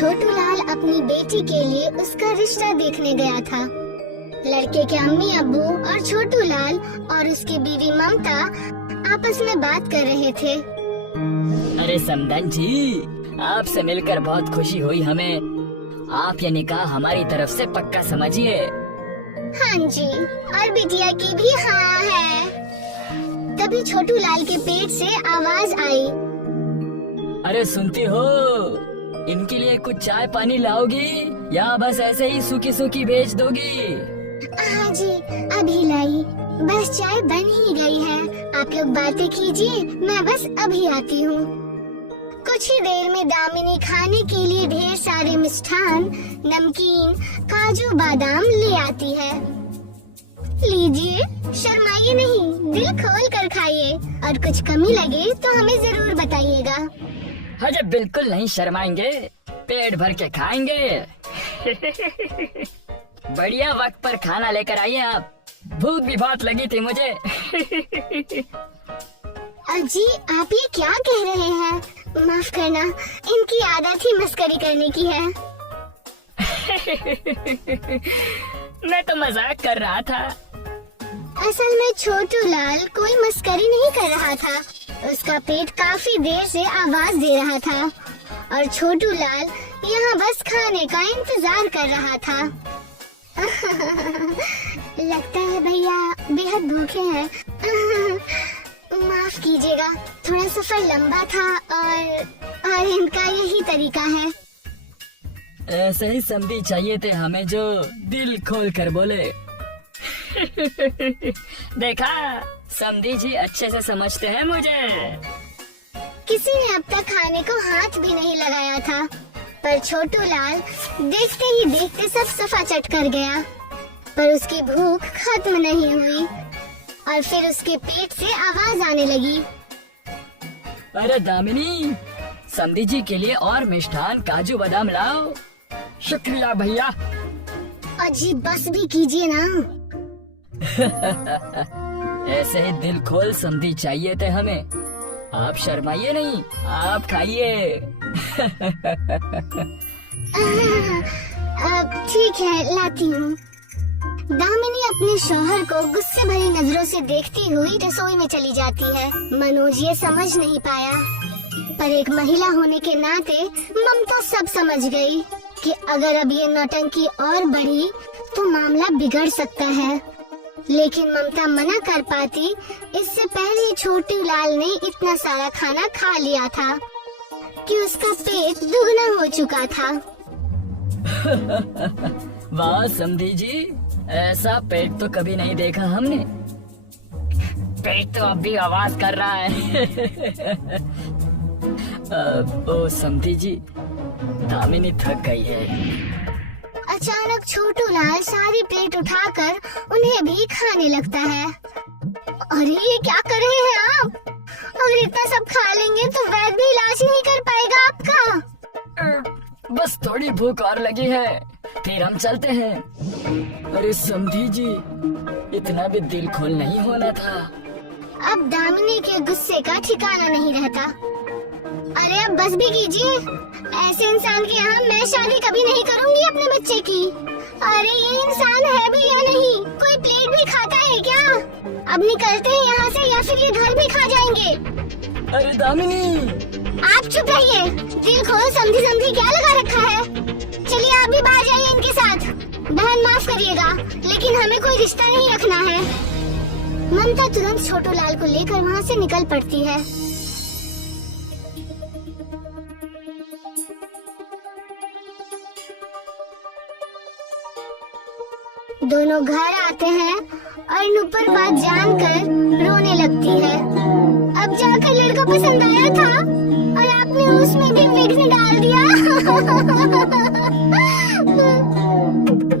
छोटू लाल अपनी बेटी के लिए उसका रिश्ता देखने गया था। लड़के के अम्मी अब्बू और छोटू लाल और उसकी बीवी ममता आपस में बात कर रहे थे। अरे समधन जी, आपसे मिलकर बहुत खुशी हुई हमें। आप ये निकाह हमारी तरफ से पक्का समझिए। हाँ जी, और बिटिया की भी हाँ है। तभी छोटू लाल के पेट से आवाज आई, अरे सुनती हो, इनके लिए कुछ चाय पानी लाओगी या बस ऐसे ही सूखी सूखी भेज दोगी? हाँ जी, अभी लाई। बस चाय बन ही गई है, आप लोग बातें कीजिए, मैं बस अभी आती हूँ। कुछ ही देर में दामिनी खाने के लिए ढेर सारे मिष्ठान, नमकीन, काजू बादाम ले आती है। लीजिए, शर्माइए नहीं, दिल खोल कर खाइए, और कुछ कमी लगे तो हमें जरूर बताइएगा। अरे बिल्कुल नहीं शर्माएंगे, पेट भर के खाएंगे। बढ़िया वक्त पर खाना लेकर आइए आप, भूख भी बहुत लगी थी मुझे। अजी, आप ये क्या कह रहे हैं? माफ करना, इनकी आदत ही मस्करी करने की है। मैं तो मजाक कर रहा था। असल में छोटू लाल कोई मस्करी नहीं कर रहा था, उसका पेट काफी देर से आवाज दे रहा था और छोटू लाल यहाँ बस खाने का इंतजार कर रहा था। लगता है भैया बेहद भूखे हैं। माफ कीजिएगा, थोड़ा सफर लंबा था और इनका यही तरीका है। ऐसे ही समधी चाहिए थे हमें जो दिल खोल कर बोले। देखा, समधी जी अच्छे से समझते हैं मुझे। किसी ने अब तक खाने को हाथ भी नहीं लगाया था, पर छोटू लाल देखते ही देखते सब सफा चट कर गया। पर उसकी भूख खत्म नहीं हुई और फिर उसके पेट से आवाज आने लगी, अरे दामिनी, समधी जी के लिए और मिष्ठान काजू बादाम लाओ। शुक्रिया भैया। अजी बस भी कीजिए ना। ऐसे ही दिल खोल समधी चाहिए थे हमें। आप शर्माइए नहीं, आप खाइए। ठीक है, लाती हूँ। दामिनी अपने शौहर को गुस्से भरी नजरों से देखती हुई रसोई में चली जाती है। मनोज ये समझ नहीं पाया, पर एक महिला होने के नाते ममता सब समझ गई कि अगर अब ये नौटंकी और बढ़ी तो मामला बिगड़ सकता है। लेकिन ममता मना कर पाती, इससे पहले ही छोटू लाल ने इतना सारा खाना खा लिया था कि उसका पेट दुगना हो चुका था। वाह समधी जी, ऐसा पेट तो कभी नहीं देखा हमने। पेट तो अब भी आवाज कर रहा है। ओ समधी जी, दामिनी थक गई है। अचानक छोटू लाल सारी प्लेट उठाकर उन्हें भी खाने लगता है। अरे ये क्या कर रहे हैं आप? अगर इतना सब खा लेंगे तो वैद्य भी इलाज नहीं कर पाएगा आपका। बस थोड़ी भूख और लगी है, फिर हम चलते हैं। अरे समधी जी, इतना भी दिल खोल नहीं होना था। अब दामिनी के गुस्से का ठिकाना नहीं रहता। अरे अब बस भी कीजिए, ऐसे इंसान के यहाँ मैं शादी कभी नहीं करूँगी अपने बच्चे की। अरे ये इंसान है भी या नहीं? कोई प्लेट भी खाता है क्या? अब निकलते हैं यहाँ से या फिर ये घर भी खा जाएंगे। अरे दामिनी, आप चुप रहिए, दिल खोल समझी समझी क्या लगा रखा है। चलिए आप भी बाहर जाइए इनके साथ। बहन माफ करिएगा, लेकिन हमें कोई रिश्ता नहीं रखना है। ममता तुरंत छोटू लाल को लेकर वहाँ से निकल पड़ती है। दोनों घर आते हैं और नुपुर बात जानकर रोने लगती है। अब जाकर लड़का पसंद आया था और आपने उसमें भी विघ्न डाल दिया।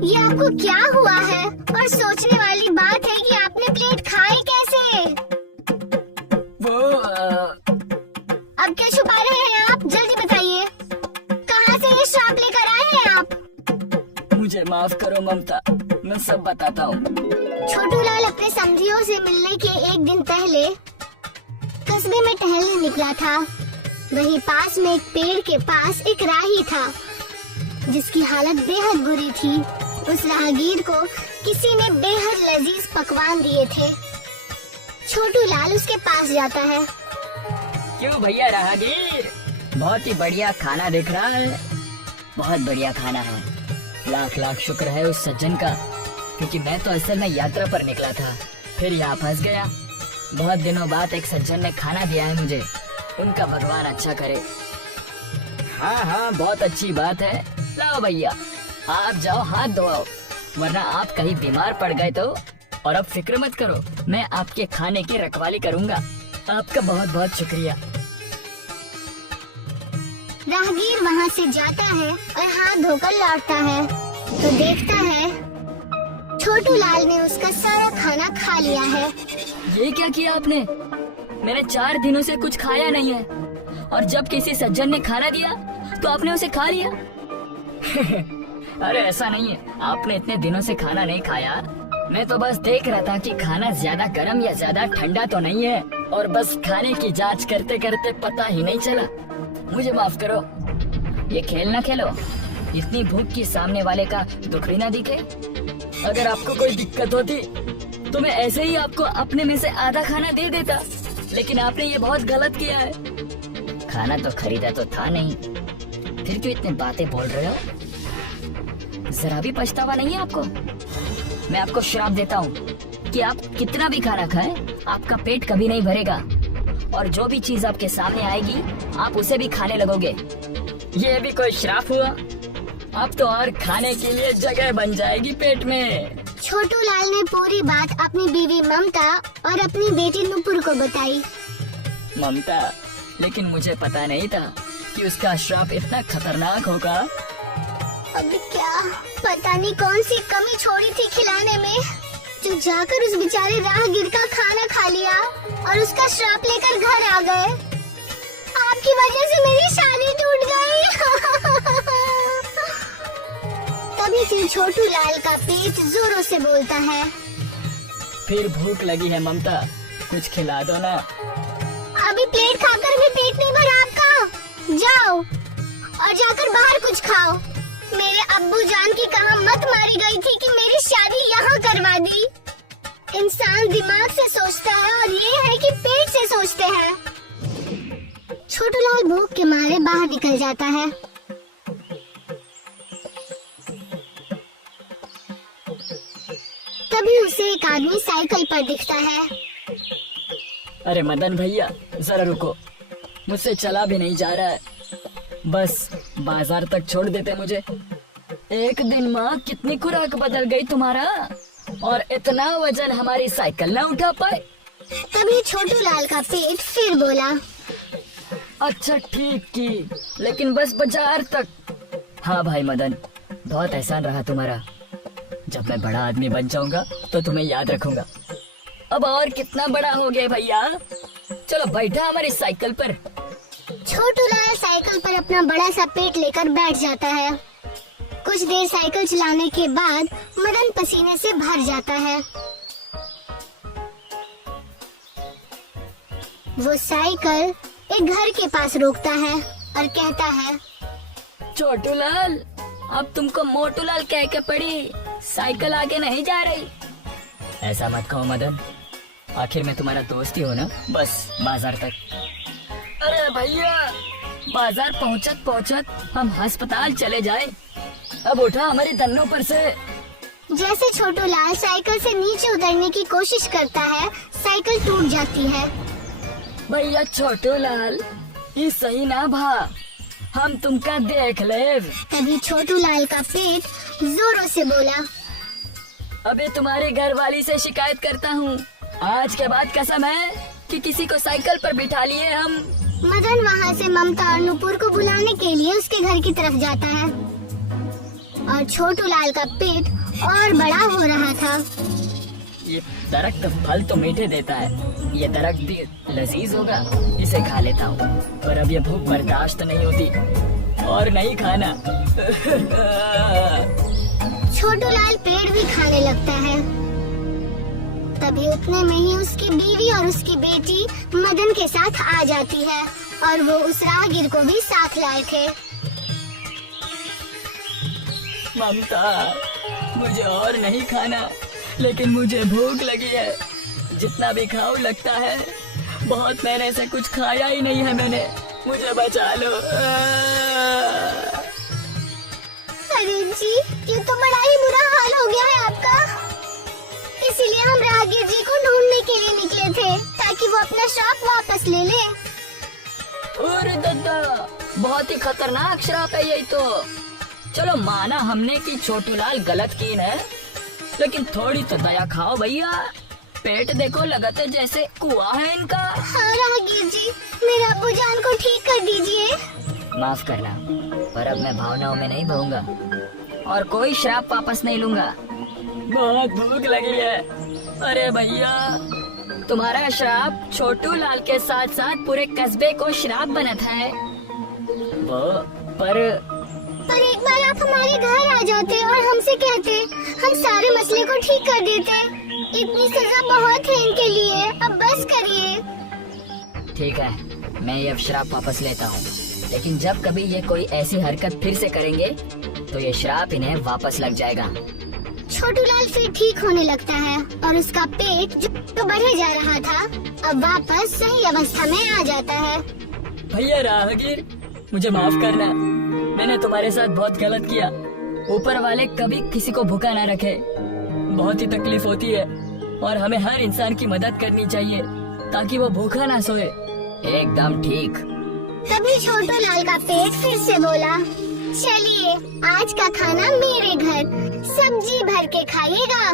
ये आपको क्या हुआ है? और सोचने वाली बात है कि आपने प्लेट खाई कैसे? वो अब क्या छुपा रहे हैं आप? जल्दी बताइए, कहाँ से ये श्राप लेकर आए हैं आप? मुझे माफ करो ममता, मैं सब बताता हूँ। छोटू लाल अपने समधियों से मिलने के एक दिन पहले कस्बे में टहलने निकला था। वहीं पास में एक पेड़ के पास एक राही था जिसकी हालत बेहद बुरी थी। उस राहगीर को किसी ने बेहद लजीज पकवान दिए थे। छोटू लाल उसके पास जाता है। क्यों भैया राहगीर, बहुत ही बढ़िया खाना दिख रहा है। बहुत बढ़िया खाना है। लाख लाख शुक्र है उस सज्जन का, क्योंकि मैं तो असल में यात्रा पर निकला था, फिर यहाँ फंस गया। बहुत दिनों बाद एक सज्जन ने खाना दिया है मुझे, उनका भगवान अच्छा करे। हाँ हाँ, बहुत अच्छी बात है। लाओ भैया, आप जाओ हाथ धोआओ, वरना आप कहीं बीमार पड़ गए तो। और अब फिक्र मत करो, मैं आपके खाने की रखवाली करूँगा। आपका बहुत बहुत शुक्रिया। राहगीर वहाँ से जाता है और हाथ धोकर लौटता है तो देखता है छोटू लाल ने उसका सारा खाना खा लिया है। ये क्या किया आपने? मैंने 4 दिनों से कुछ खाया नहीं है, और जब किसी सज्जन ने खाना दिया तो आपने उसे खा लिया। अरे ऐसा नहीं है, आपने इतने दिनों से खाना नहीं खाया। मैं तो बस देख रहा था कि खाना ज्यादा गर्म या ज्यादा ठंडा तो नहीं है, और बस खाने की जांच करते करते पता ही नहीं चला। मुझे माफ करो। ये खेल ना खेलो। इतनी भूख की सामने वाले का दुख भी ना दिखे। अगर आपको कोई दिक्कत होती तो मैं ऐसे ही आपको अपने में से आधा खाना दे देता, लेकिन आपने ये बहुत गलत किया है। खाना तो खरीदा तो था नहीं, फिर क्यों इतने बातें बोल रहे हो? जरा भी पछतावा नहीं है आपको? मैं आपको श्राप देता हूँ कि आप कितना भी खाना खाएं, आपका पेट कभी नहीं भरेगा, और जो भी चीज आपके सामने आएगी आप उसे भी खाने लगोगे। ये भी कोई श्राप हुआ? अब तो और खाने के लिए जगह बन जाएगी पेट में। छोटू लाल ने पूरी बात अपनी बीवी ममता और अपनी बेटी नुपुर को बताई। ममता, लेकिन मुझे पता नहीं था कि उसका श्राप इतना खतरनाक होगा। अब क्या पता नहीं कौन सी कमी छोड़ी थी खिलाने में, जो जाकर उस बेचारे राहगीर का खाना खा लिया और उसका श्राप लेकर घर आ गए। आपकी वजह से मेरी शादी टूट गई। तभी फिर छोटू लाल का पेट जोरों से बोलता है। फिर भूख लगी है ममता, कुछ खिला दो ना। अभी प्लेट खाकर भी पेट नहीं भरा आपका? जाओ और जाकर बाहर कुछ खाओ। मेरे अब्बू जान की कहाँ मत मारी गई थी कि मेरी शादी यहाँ करवा दी। इंसान दिमाग से सोचता है और ये है कि पेट से सोचते हैं। छोटू लाल भूख के मारे बाहर निकल जाता है। तभी उसे एक आदमी साइकिल पर दिखता है। अरे मदन भैया, जरा रुको, मुझसे चला भी नहीं जा रहा है। बस बाजार तक छोड़ देते मुझे। एक दिन माँ कितनी खुराक बदल गई तुम्हारा, और इतना वजन हमारी साइकिल ना उठा पाए। तभी छोटू लाल का पेट फिर बोला। अच्छा ठीक की, लेकिन बस बाजार तक। हाँ भाई मदन, बहुत एहसान रहा तुम्हारा। जब मैं बड़ा आदमी बन जाऊंगा तो तुम्हें याद रखूंगा। अब और कितना बड़ा हो गया भैया, चलो बैठा हमारी साइकिल पर। छोटू लाल साइकिल पर अपना बड़ा सा पेट लेकर बैठ जाता है। कुछ देर साइकिल चलाने के बाद मदन पसीने से भर जाता है। वो साइकिल एक घर के पास रोकता है और कहता है, छोटू लाल, अब तुमको मोटू लाल कह के पड़ी, साइकिल आगे नहीं जा रही। ऐसा मत कहो मदन, आखिर मैं तुम्हारा दोस्त ही हो ना। बस बाजार तक। अरे भैया, बाजार पहुंचत पहुंचत हम अस्पताल चले जाए। अब उठा हमारी धन्नों पर से। जैसे छोटू लाल साइकिल से नीचे उतरने की कोशिश करता है, साइकिल टूट जाती है। भैया छोटू लाल, ये सही ना भा, हम तुमका देख ले। तभी छोटू लाल का पेट जोरों से बोला, अबे तुम्हारे घर वाली से शिकायत करता हूँ। आज के बाद कसम है कि किसी को साइकिल पर बिठा लिए हम। मदन वहाँ से ममता और नुपुर को बुलाने के लिए उसके घर की तरफ जाता है और छोटू लाल का पेट और बड़ा हो रहा था। ये दरख्त फल तो मीठे देता है, ये दरख्त भी लजीज होगा, इसे खा लेता हूँ। पर अब ये भूख बर्दाश्त नहीं होती और नहीं खाना। छोटू लाल पेड़ भी खाने लगता है। तभी उतने में ही उसकी बीवी और उसकी बेटी मदन के साथ आ जाती है और वो उस राहगीर को भी साथ लाए थे। ममता, मुझे और नहीं खाना, लेकिन मुझे भूख लगी है। जितना भी खाऊं लगता है बहुत महीने से कुछ खाया ही नहीं है मैंने। मुझे बचा लो। अरे जी, ये तो बड़ा ही बुरा हाल हो गया है आपका। इसीलिए हम राहगीर जी को ढूंढने के लिए निकले थे, ताकि वो अपना श्राप वापस ले ले। अरे दादा, बहुत ही खतरनाक श्राप है यही तो। चलो माना हमने कि छोटूलाल गलत की है, लेकिन थोड़ी तो दया खाओ भैया। पेट देखो, लगता है जैसे कुआं है इनका। हाँ राहगीर जी, मेरे अब्बू जान को ठीक कर दीजिए। माफ करना, पर अब मैं भावनाओं में नहीं बहूंगा और कोई श्राप वापस नहीं लूंगा। बहुत भूख लगी है। अरे भैया, तुम्हारा श्राप छोटू लाल के साथ साथ पूरे कस्बे को श्राप बना था। वो पर एक बार आप हमारे घर आ जाते और हमसे कहते, हम सारे मसले को ठीक कर देते। इतनी सजा बहुत है इनके लिए, अब बस करिए। ठीक है, मैं ये श्राप वापस लेता हूँ, लेकिन जब कभी ये कोई ऐसी हरकत फिर से करेंगे तो ये श्राप इन्हें वापस लग जाएगा। छोटूलाल फिर ठीक होने लगता है और उसका पेट जो बढ़े जा रहा था अब वापस सही अवस्था में आ जाता है। भैया राहगीर, मुझे माफ करना, मैंने तुम्हारे साथ बहुत गलत किया। ऊपर वाले कभी किसी को भूखा ना रखे। बहुत ही तकलीफ होती है और हमें हर इंसान की मदद करनी चाहिए ताकि वो भूखा ना सोए। एकदम ठीक। तभी छोटूलाल का पेट फिर से बोला, चलिए आज का खाना मेरे घर, सब्जी भर के खाइएगा।